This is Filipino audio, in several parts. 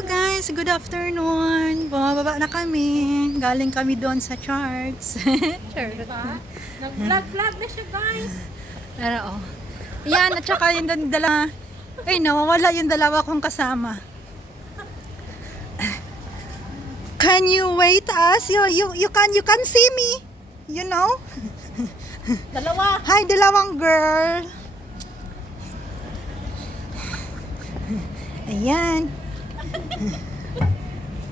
Hello guys, good afternoon. Bumababa na kami. Galing kami doon sa charts. Sure. Nag-vlog na siya, guys. Pero oh. Yan, at saka yung dalawa. Ay, nawawala yung dalawa kong kasama. Can you wait us? You can see me. You know? Dalawa. Hi, dalawang girl. Ayan.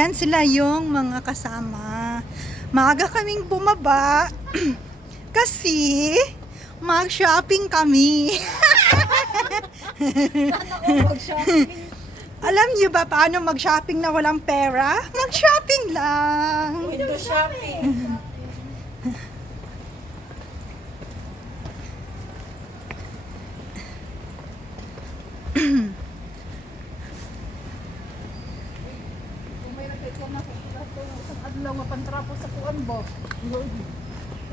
Yan sila yung mga kasama. Maaga kaming bumaba kasi mag-shopping kami. Sana ako mag-shopping. Alam niyo ba paano mag-shopping na walang pera? Mag-shopping lang. Window shopping. Kung may nakita na sa adlaw nga pantrapo sa kuan ba?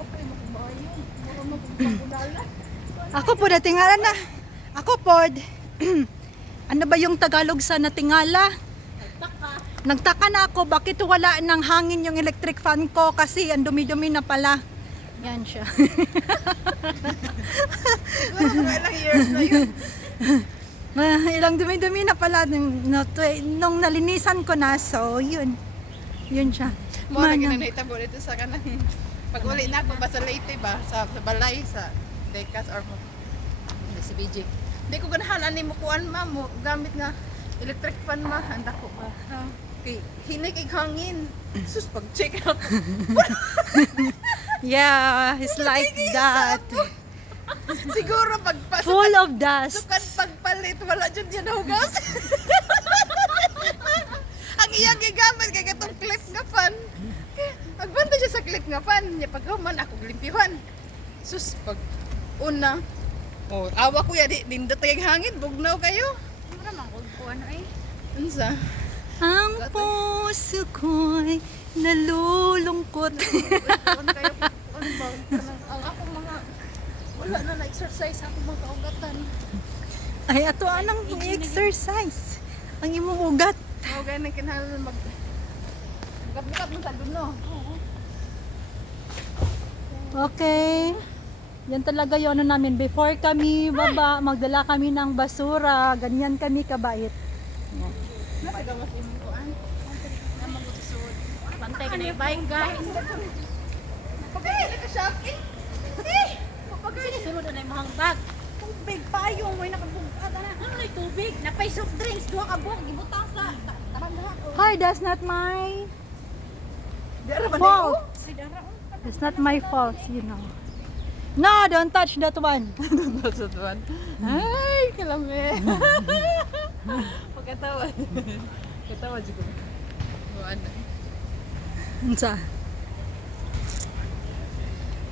Okay, makubayo. Mura mo kung pagkudala. Ako po natingala na. Ako po. Ano ba yung Tagalog sa natingala? Nagtaka na ako bakit wala ng hangin yung electric fan ko kasi ang dumi-dumi na pala. Yan siya. Siguro mga ilang years na yun. Ilang dumi-dumi na pala nung nalinisan ko na, so yun. Yun siya. Mo na ginanitabo dito sa kanang pag-uli na ako ba sa Leyte ba sa balay sa Decas or mo si BJ. Hindi ko ganahan ani mo kuan ma mo gamit nga electric fan ma handa ko ba. Okay, hinig ig hangin. Sus pag check out. Yeah, it's like that. Siguro Full of dust. sukan pagpalit wala jud yan hugas. Ang iyang gigamit kay katong clip nga fan. Agbanta siya sa clip nga fan. Nya paghuman ako glimpyuhan. Sus pag una. Oh, awa ko ya di nindot kay hangin bugnaw kayo. Mura man ko ano ay. Unsa? Ang puso ko'y nalulungkot. Kuan kayo kuan ba? Ang ako mga wala na exercise ako mga kaugatan. Ay, ato anang exercise. Ang imong ugat. Mao gay nang kinahanglan mag bukat-bukat mo sa duno. Okay. Yan talaga yung ano namin. Before kami baba, magdala kami ng basura. Ganyan kami kabait. Yan. Nasa gawas imong kuan. Na magsusud. Pantay ka na bike guys. Pagkakita ka shopping. Pagkakita sunod na imong bag. Tubig payong may nakabugat ana. Ano ay tubig? Napay soft drinks duha ka buok gibutang sa tarangha. Hi, that's not my Dara ba fault. Si Dara. That's not my fault, you know. No, don't touch that one. Nasudwan. Ay, kalame. Pagkatawa. Katawa jud. Buan. Unsa?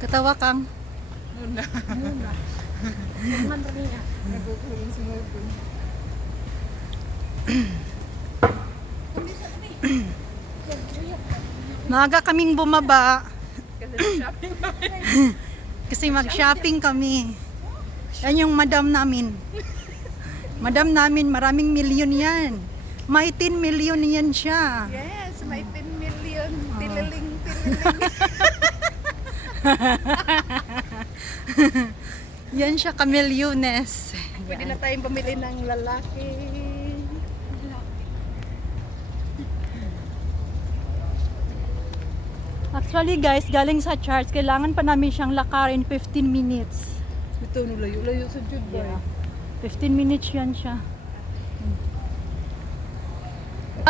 Katawa kang. Muna. Man rin niya. Nagkukuling sa mga gun. Maaga kaming bumaba Kasi shopping kasi mag-shopping kami. Yan yung madam namin. Madam namin, maraming milyon yan. May 10 million yan siya. Yes, may 10 million. Tililing. Yan siya kamilyones. Pwede na tayong pamili ng lalaki. Actually guys, galing sa charts, kailangan pa namin siyang lakarin 15 minutes. Ito no layo-layo sa jud ba? Yeah. 15 minutes yan siya.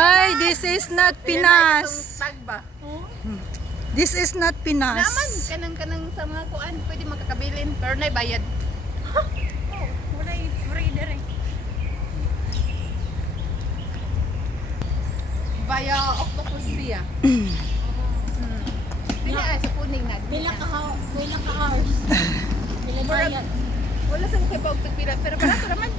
Ay, this is not Pinas. Tag ba? This is not Pinas. Naman kanang sa mga kuan pwede makakabilin pero nay bayad. Oh, wala free dire. Baya octopus siya. Dili ay sa puning na. Pila ka hours. Pila bayad. Wala sa kay pag pila pero barato naman.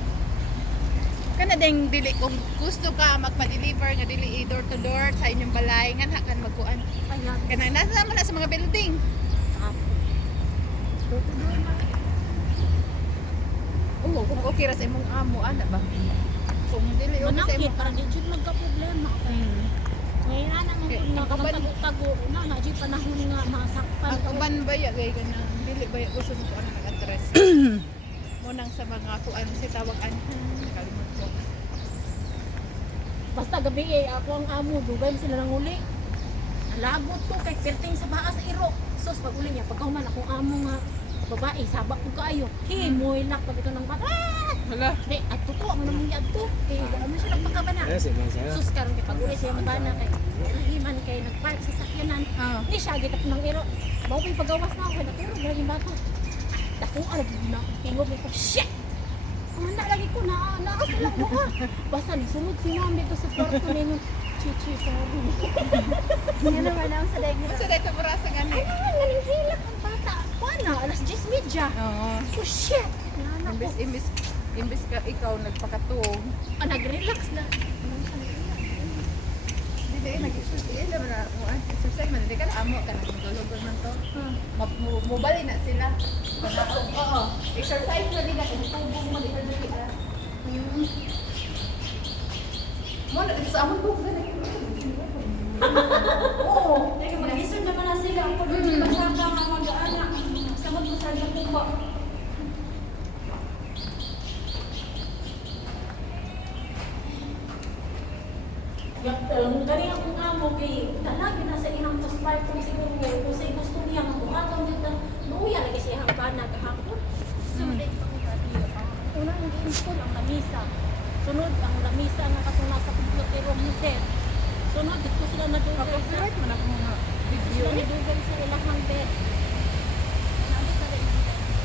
Kana ding dili kung gusto ka magpa-deliver nga dili door to door sa inyong balay nga hakan magkuan. Ayan. Kana nasa naman na sa mga building. Oo, kung okay ra sa imong amo ana ba? Kung dili o kasi Manakit mo para di jud magka-problema. Ngayon na nang na tago-tago na jud panahon nga masakpan. ang uban ba ya gay ka na dili ba ya usod ko ang nag-address. Mo nang sa mga kuan si tawag kalimot ko. Basta gabi ako ang amo, dugay sila nang uli. Labot to kay perting sa baas sa iro. Sos pag uli niya pagkahuman akong amo nga babae sabak ko kaayo. Himoy lak pag ito ng bata. Hala. Di at tuto mo nang yad to. Kay ano sila pagkabana. Sus karon kay pag uli siya mabana kay himan kay nagpark sa sakyanan. Ni siya gitap ng iro. Mao pay pagawas na ako kay natulog lagi bata. Dako ara gid na. Tingog ko shit. Wala lagi ko na naas lang mo ka. Basta ni sunod si mami to sa kwarto ninyo. Chichi sorry. Yan naman ang sa daging. Sa dito para sa gani. Ay, naman hilak ang bata. Kuana, alas 10:30. Oo. Oh shit. Nana ko. Imbis ka ikaw nagpakatuog. Nag-relax na. Dili nag-exercise naman na exercise man di ka na amo ka nagdulog man to. Mobile na sila. Oo. Exercise na din ako tubong man dito dito. Mo na sa amon ko gani. Oo. Teka, mag-isod naman na sila. Ang pagod masaka nga mag-anak. Samot mo sa kumba. Gani akong amo kay talagi na sa ihang postpart kung siguro ngayon kung sa gusto niya nga buhaton dito luya lagi siya ihang bana kahapon. Sunod unang nag-install ang lamisa. Sunod ang lamisa nga katong nasa komputero mo set. Sunod dito sila nadugay sa Copyright man ako mga video. sila nadugay sa ilahang bed. Nabi ka rin.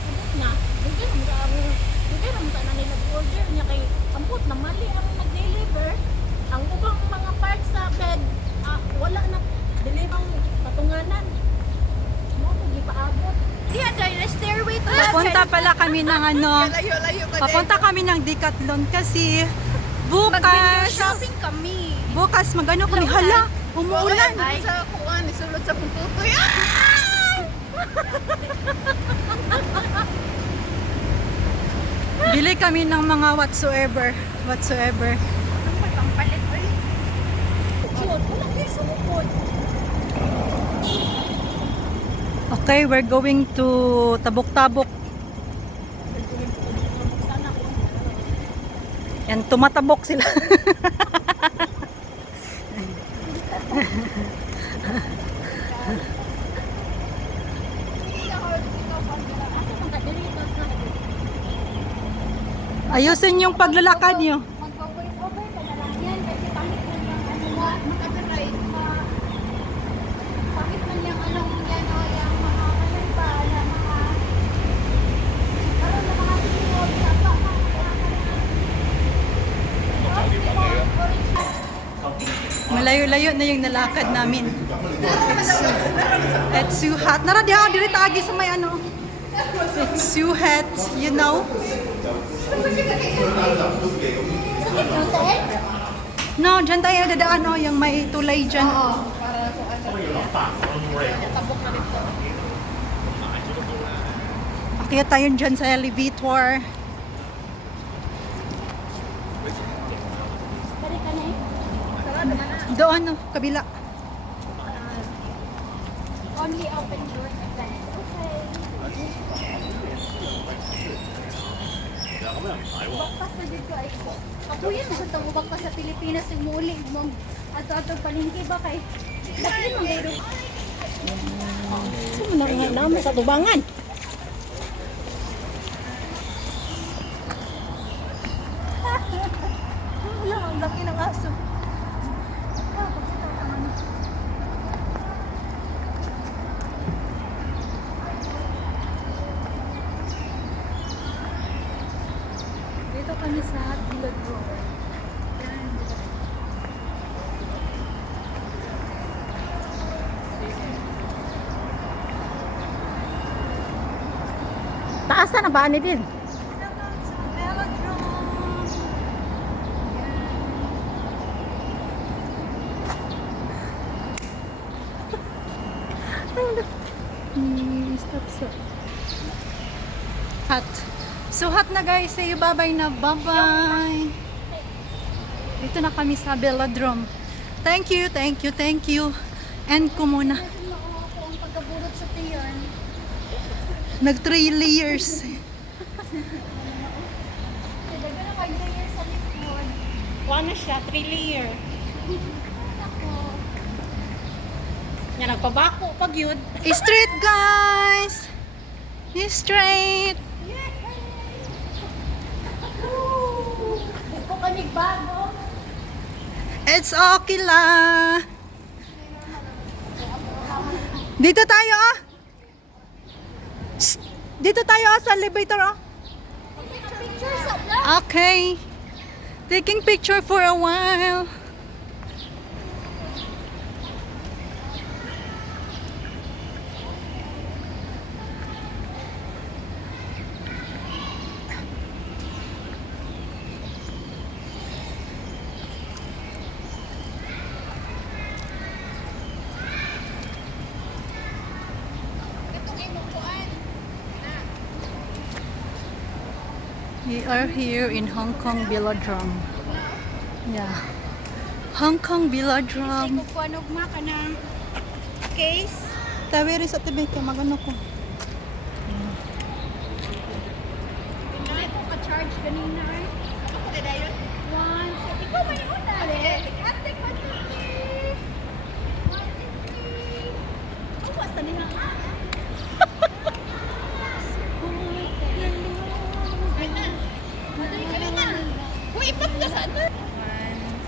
Sunod na. Dugay na mo na nila order niya kay ambot na mali ang nag-deliver. Ang ubang mga parts sa bed, wala na dilibang patunganan. Mo ko gipaabot. Diyan tayo na stairway to. Papunta pala kami ng ano, Layo-layo ka papunta kami ng Decathlon kasi Mag-window bukas, shopping kami. bukas magano kami, hala, umuulan. Ay, sa kuan, isulod sa puntutoy. Bili kami ng mga whatsoever. Pampalit ulit. Sure, wala kayo sumupod. Okay, we're going to Tabok-Tabok. Sana ko. Yan, tumatabok sila. Asa pang kadiritos na. Ayusin yung paglalakad nyo. Magpa-voice over ka na lang yan. Kasi pangit man yung ano nga. Makapiright pa. Pangit man yung anong yan o yung mga ano pa na mga karoon na mga sinod sa pa. Malayo-layo na yung nalakad namin. It's so hot. Nara diha diri taagi sa may ano. It's so hot, you know. No, dyan tayo dadaan no, yung may tulay dyan. Akyat tayo dyan sa elevator. Dari ka na eh. Doon no, kabila. Only open door event. Bakpas na dito ay ko. Ako yan, sa bakpas sa Pilipinas, yung muli mong ato-ato palingki ba kay bakit mong gayro? Sino na naman sa tubangan? Wala, ang laki ng aso. Dito kami sa Bilog Road. Taasan na ba ni din? Stop. Hot. So hot na guys. Say you bye-bye na. Bye-bye. Dito na kami sa Velodrome. Thank you, thank you, thank you. End ko muna. Ako ang pagkabulot sa tiyan. Nag 3 layers. Kaya na kayo layer sa likod. Kuha na siya, 3 layer. Ako. Yan, nagpabako pag yun. Straight, guys! Straight! Di ko kami bago. It's okay la. Dito tayo ah. Shh. Dito tayo ah, sa elevator ah. Picture sa vlog. Okay. Taking picture for a while. We are here in Hong Kong Velodrome. Yeah. Hong Kong Velodrome. Kukuanog ma ka ng case. Tawiri sa tibi ka magano ko. Hindi ko ka-charge kanina eh. Ako na dayon. One, two. Ikaw man yung una. Ate ko tiki. Ang basta nila. Madali ka na. Uy, ipap ka saan na? 1,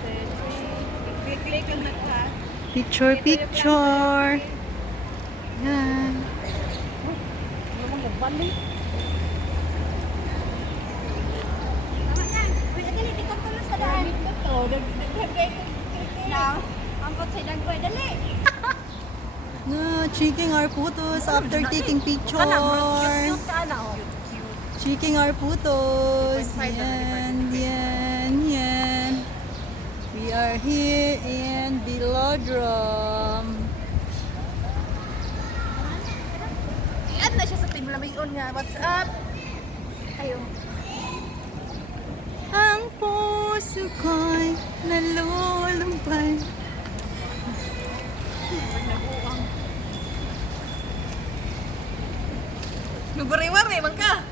2, 3. Click lang na ka. Picture, picture. Yan. Naman nagbalik. Tama na. Uy, dali, di ka tulo sa daan. Ito, nag-click. Na, ang kotsay nagboy, dali. No, checking our photos after taking picture. Cute ka na, oh. Checking our photos. Yan, yan, yan. We are here in Velodrome. I-add na siya sa team Lamayon nga. What's up? Ayo. Ang puso ko'y nalulumpay. Nagwari-wari, man ka.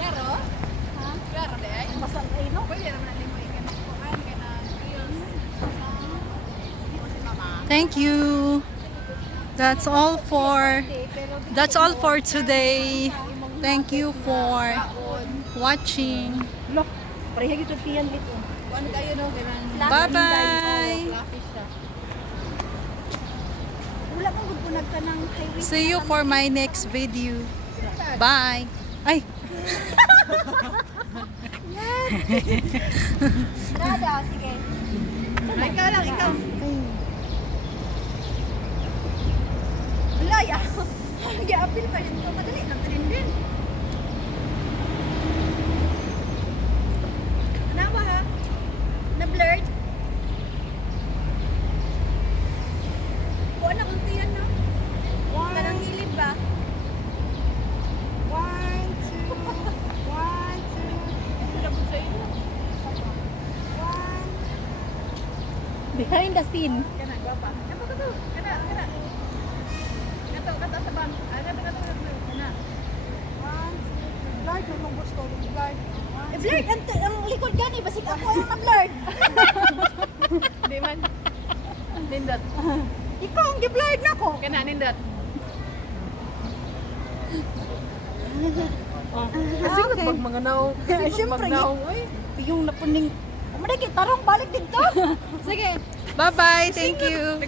Pero? Ha? Pero de ay? Masal ay no. Pwede naman natin mo ikan ng kuhan. Kaya na, ayun. Thank you. That's all for today. Thank you for watching. Look, pareha gito tiyan dito. Kuhan kayo no? Bye-bye. Fluffy siya. Wala kang gud punag ka ng highway. See you for my next video. Bye. Ay, Nada, sige. Ikaw lang, ikaw. Wala, ya. Gi-appeal pa rin ko. Madali lang ka din. Nawa ha? Na-blurred? Kuha na kung tiyan na. Parang hilid ba? 1, 2, 1, 2. Behind the scene. Kana, gwapa. Kana. Kato sa bang. Kato. Kana. Guard, may mga gusto. Guard. Blurred ang likod gani basig ako ang na-blurred. Di man. Nindot. Ikaw ang gi-blurred nako. Kana, nindot. Kasi Okay. pag mga naong, kasi Siyempre, pag naong, uy. Yung napuning. Umaday tarong balik dito. sige. Bye-bye. Thank you.